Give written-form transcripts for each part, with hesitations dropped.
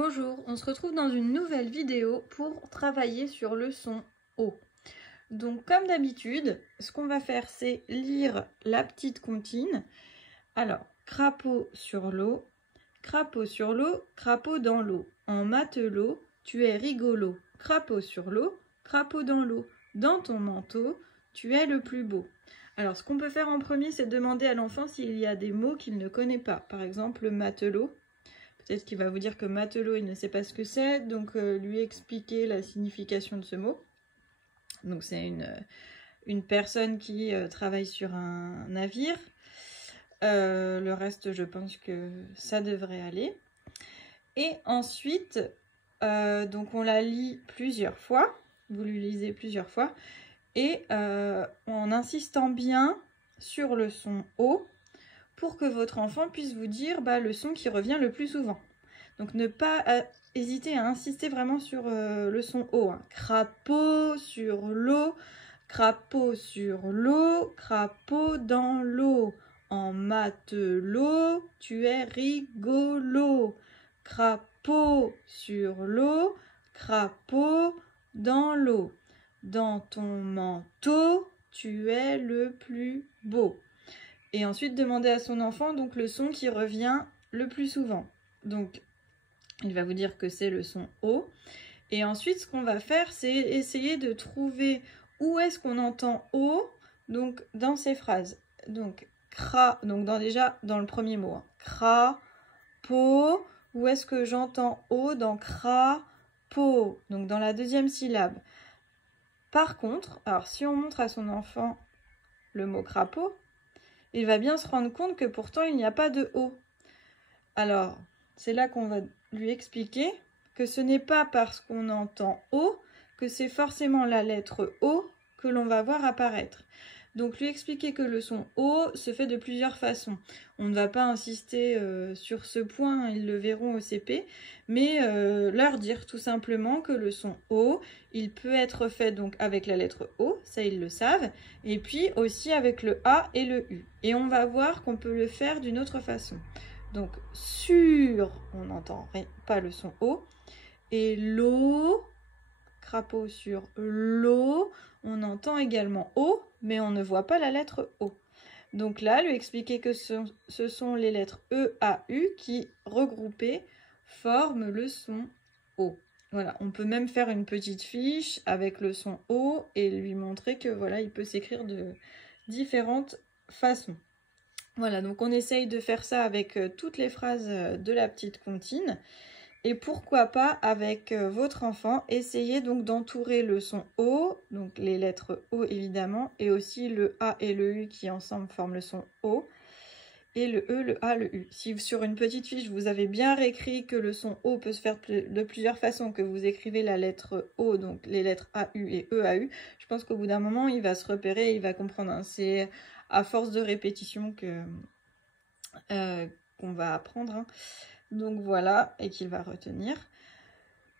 Bonjour, on se retrouve dans une nouvelle vidéo pour travailler sur le son O. Donc comme d'habitude, ce qu'on va faire c'est lire la petite comptine. Alors, crapaud sur l'eau, crapaud dans l'eau. En matelot, tu es rigolo. Crapaud sur l'eau, crapaud dans l'eau. Dans ton manteau, tu es le plus beau. Alors ce qu'on peut faire en premier, c'est demander à l'enfant s'il y a des mots qu'il ne connaît pas. Par exemple, matelot. Peut-être qu'il va vous dire que matelot, il ne sait pas ce que c'est, donc lui expliquer la signification de ce mot. Donc c'est une personne qui travaille sur un navire. Le reste, je pense que ça devrait aller. Et ensuite, donc on la lit plusieurs fois. Vous lui lisez plusieurs fois. Et en insistant bien sur le son O, pour que votre enfant puisse vous dire le son qui revient le plus souvent. Donc ne pas hésiter à insister vraiment sur le son O. Hein. Crapaud sur l'eau, crapaud sur l'eau, crapaud dans l'eau. En matelot, tu es rigolo. Crapaud sur l'eau, crapaud dans l'eau. Dans ton manteau, tu es le plus beau. Et ensuite, demander à son enfant donc le son qui revient le plus souvent. Donc, il va vous dire que c'est le son O. Et ensuite, ce qu'on va faire, c'est essayer de trouver où est-ce qu'on entend O donc, dans ces phrases. Donc, donc déjà dans le premier mot. Hein. Crapaud. Où est-ce que j'entends O dans crapaud? Donc, dans la deuxième syllabe. Par contre, alors si on montre à son enfant le mot crapaud, il va bien se rendre compte que pourtant il n'y a pas de O. Alors, c'est là qu'on va lui expliquer que ce n'est pas parce qu'on entend O que c'est forcément la lettre O que l'on va voir apparaître. Donc lui expliquer que le son O se fait de plusieurs façons. On ne va pas insister sur ce point, ils le verront au CP, mais leur dire tout simplement que le son O, il peut être fait donc avec la lettre O, ça ils le savent, et puis aussi avec le A et le U. Et on va voir qu'on peut le faire d'une autre façon. Donc sur, on n'entend pas le son O, et l'eau, crapaud sur l'eau, on entend également O, mais on ne voit pas la lettre O. Donc là, lui expliquer que ce sont les lettres E, A, U qui, regroupées, forment le son O. Voilà, on peut même faire une petite fiche avec le son O et lui montrer que voilà, il peut s'écrire de différentes façons. Voilà, donc on essaye de faire ça avec toutes les phrases de la petite comptine. Et pourquoi pas avec votre enfant, essayez donc d'entourer le son O, donc les lettres O évidemment, et aussi le A et le U qui ensemble forment le son O, et le E, le A, le U. Si sur une petite fiche vous avez bien réécrit que le son O peut se faire de plusieurs façons, que vous écrivez la lettre O, donc les lettres A, U et E, A, U, je pense qu'au bout d'un moment il va se repérer, il va comprendre. Hein. C'est à force de répétition qu'on va apprendre. Hein. Donc voilà, et qu'il va retenir.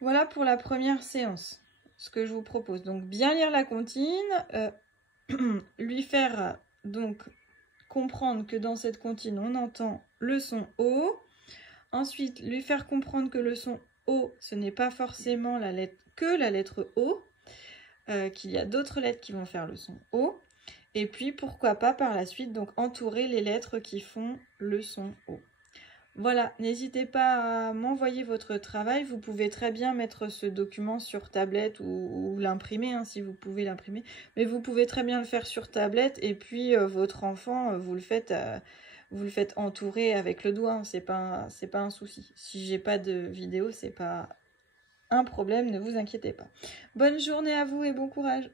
Voilà pour la première séance, ce que je vous propose. Donc bien lire la comptine, lui faire donc comprendre que dans cette comptine, on entend le son O. Ensuite, lui faire comprendre que le son O, ce n'est pas forcément la lettre O, qu'il y a d'autres lettres qui vont faire le son O. Et puis, pourquoi pas par la suite, donc entourer les lettres qui font le son O. Voilà, n'hésitez pas à m'envoyer votre travail. Vous pouvez très bien mettre ce document sur tablette ou l'imprimer, hein, si vous pouvez l'imprimer. Mais vous pouvez très bien le faire sur tablette et puis votre enfant, vous le faites entourer avec le doigt. Hein, c'est pas un souci. Si j'ai pas de vidéo, c'est pas un problème, ne vous inquiétez pas. Bonne journée à vous et bon courage.